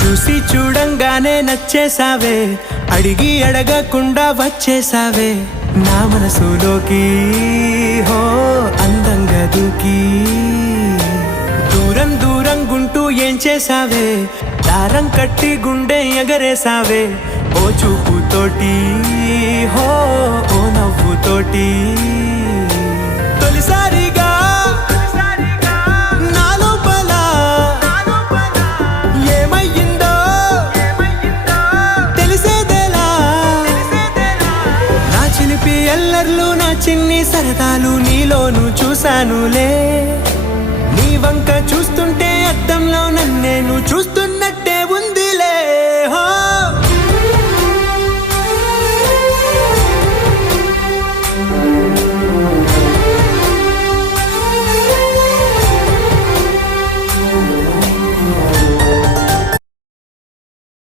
చూసి చూడంగానే నచ్చేసావే, అడిగి అడగకుండా వచ్చేసావే నా మనసులోకి. హో అందంగా దూకి దూరం దూరం గుంటూ ఏం చేసావే, దారం కట్టి గుండె ఎగరేసావే ఓ చూపుతోటి. హో ఓ నవ్వుతోటి తొలిసారిగా నా లోపల ఏమయ్యిందో తెలిసేదేలా. నా చిలిపి ఎల్లర్లు నా చిన్ని సరదాలు నీలోను చూశానులే. నీ వంక చూస్తుంటే అద్దంలో నన్నేను చూస్తున్నట్టు